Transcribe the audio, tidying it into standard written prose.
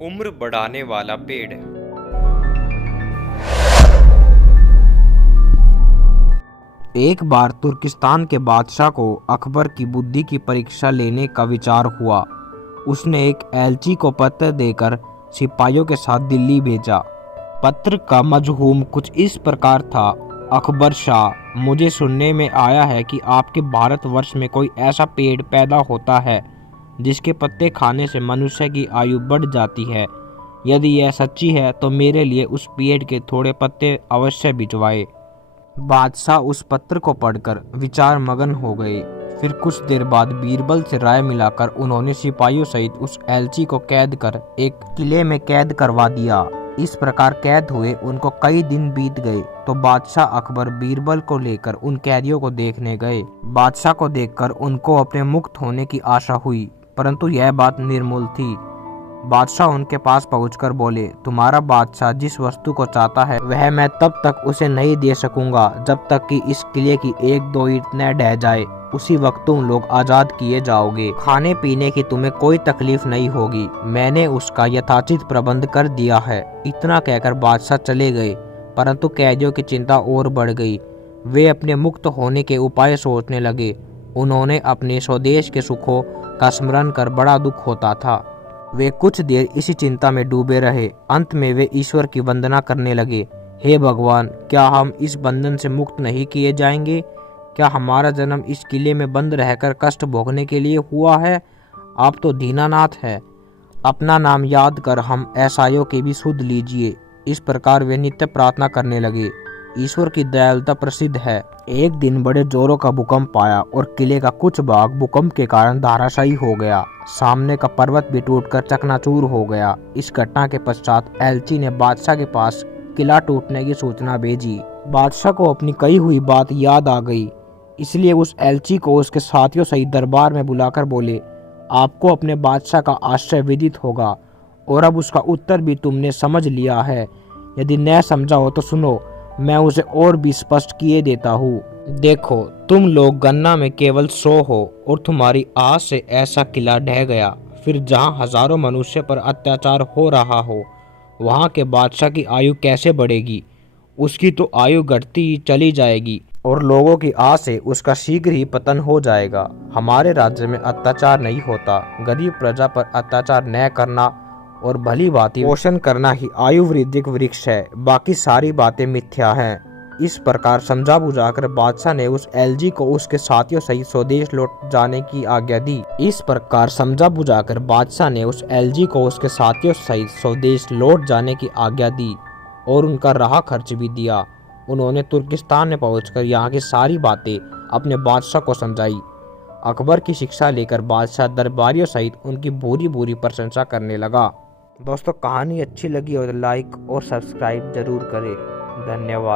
उम्र बढ़ाने वाला पेड़। एक बार तुर्किस्तान के बादशाह को अकबर की बुद्धि की परीक्षा लेने का विचार हुआ। उसने एक एलची को पत्र देकर सिपाहियों के साथ दिल्ली भेजा। पत्र का मजमून कुछ इस प्रकार था। अकबर शाह, मुझे सुनने में आया है कि आपके भारतवर्ष में कोई ऐसा पेड़ पैदा होता है जिसके पत्ते खाने से मनुष्य की आयु बढ़ जाती है। यदि यह सच्ची है तो मेरे लिए उस पेड़ के थोड़े पत्ते अवश्य भिजवाए। बादशाह उस पत्र को पढ़कर विचार मगन हो गए। फिर कुछ देर बाद बीरबल से राय मिलाकर उन्होंने सिपाहियों सहित उस एलची को कैद कर एक किले में कैद करवा दिया। इस प्रकार कैद हुए उनको कई दिन बीत गए तो बादशाह अकबर बीरबल को लेकर उन कैदियों को देखने गए। बादशाह को देखकर उनको अपने मुक्त होने की आशा हुई, परंतु यह बात निर्मूल थी। बादशाह उनके पास पहुंचकर बोले, तुम्हारा बादशाह जिस वस्तु को चाहता है वह मैं तब तक उसे नहीं दे सकूंगा जब तक कि इस किले की एक दो ईंट न ढह जाए। उसी वक्त तुम लोग आजाद किए जाओगे। खाने पीने की तुम्हें कोई तकलीफ नहीं होगी। मैंने उसका यथाचित प्रबंध कर दिया है। इतना कहकर बादशाह चले गए, परंतु कैदियों की चिंता और बढ़ गई। वे अपने मुक्त होने के उपाय सोचने लगे। उन्होंने अपने स्वदेश के सुखों का स्मरण कर बड़ा दुख होता था। वे कुछ देर इसी चिंता में डूबे रहे। अंत में वे ईश्वर की वंदना करने लगे। हे भगवान, क्या हम इस बंधन से मुक्त नहीं किए जाएंगे? क्या हमारा जन्म इस किले में बंद रहकर कष्ट भोगने के लिए हुआ है? आप तो दीनानाथ है। अपना नाम याद कर हम ऐसाइयों के भी सुध लीजिए। इस प्रकार वे नित्य प्रार्थना करने लगे। ईश्वर की दयालुता प्रसिद्ध है। एक दिन बड़े जोरों का भूकंप आया और किले का कुछ भाग भूकंप के कारण धराशायी हो गया। सामने का पर्वत भी टूटकर चकनाचूर हो गया। इस घटना के पश्चात एलची ने बादशाह के पास किला टूटने की सूचना भेजी। बादशाह को अपनी कही हुई बात याद आ गई, इसलिए उस एलची को उसके साथियों सहित दरबार में बुलाकर बोले, आपको अपने बादशाह का आश्चर्य विदित होगा और अब उसका उत्तर भी तुमने समझ लिया है। यदि न समझा हो तो सुनो, मैं उसे और भी स्पष्ट किए देता हूँ। देखो, तुम लोग गन्ना में केवल 100 हो और तुम्हारी आस से ऐसा किला ढह गया। फिर जहाँ हजारों मनुष्य पर अत्याचार हो रहा हो, वहाँ के बादशाह की आयु कैसे बढ़ेगी? उसकी तो आयु घटती ही चली जाएगी और लोगों की आस से उसका शीघ्र ही पतन हो जाएगा। हमारे राज्य में अत्याचार नहीं होता। गरीब प्रजा पर अत्याचार न करना और भली भांति पोषण करना ही आयु वृद्धि का वृक्ष है। बाकी सारी बातें मिथ्या हैं। इस प्रकार समझा बुझाकर बादशाह ने उस एलजी को उसके साथियों सहित स्वदेश लौट जाने की आज्ञा दी। इस प्रकार समझा बुझाकर बादशाह ने उस एलजी को उसके साथियों सहित स्वदेश लौट जाने की आज्ञा दी और उनका राह खर्च भी दिया। उन्होंने तुर्किस्तान में पहुंचकर यहाँ की सारी बातें अपने बादशाह को समझाई। अकबर की शिक्षा लेकर बादशाह दरबारियों सहित उनकी बुरी बुरी प्रशंसा करने लगा। दोस्तों, कहानी अच्छी लगी और लाइक और सब्सक्राइब जरूर करें। धन्यवाद।